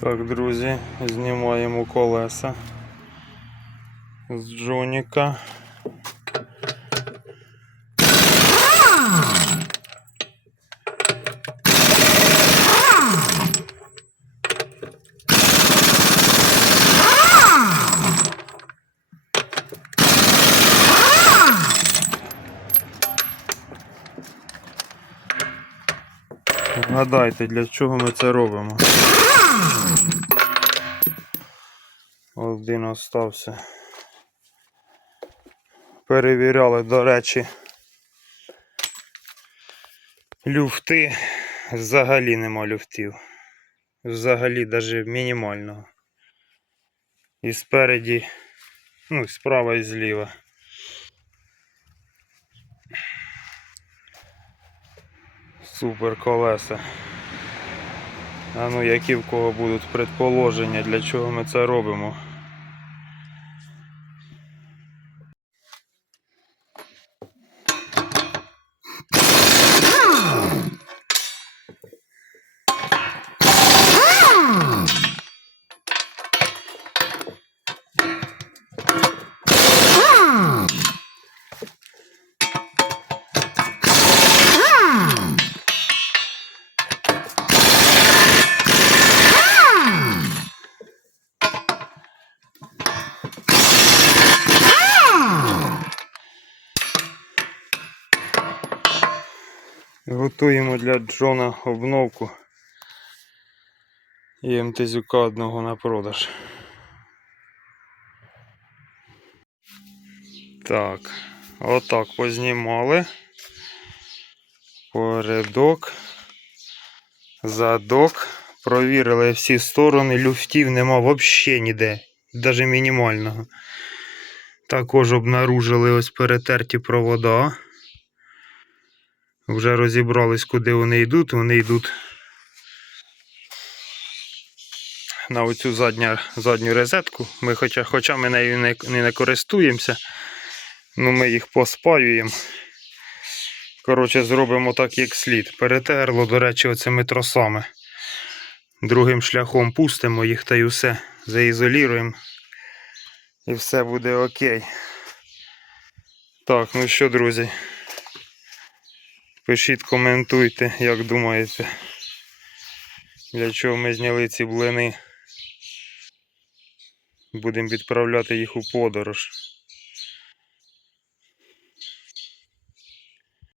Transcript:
Так, друзі, знімаємо колеса з Джоніка. Гадайте, для чого ми це робимо? Один остався. Перевіряли, до речі, люфти. Взагалі нема люфтів. Взагалі, навіть мінімального. І спереді, ну, і справа і зліва. Супер колеса. А ну, які в кого будуть предположення, для чого ми це робимо? Готуємо для Джона обновку і МТЗюка одного на продаж. Так, отак познімали. Передок, задок. Провірили всі сторони, люфтів нема взагалі ніде, навіть мінімального. Також обнаружили ось перетерті провода. Вже розібрались, куди вони йдуть. Вони йдуть на оцю задню, задню розетку. Ми хоча, хоча ми нею не, не, не користуємося, ну ми їх поспаюємо. Коротше, зробимо так, як слід. Перетерло, до речі, оцими тросами. Другим шляхом пустимо їх та й усе заізолюємо. І все буде окей. Так, ну що, друзі. Пишіть, коментуйте, як думаєте, для чого ми зняли ці блини. Будемо відправляти їх у подорож.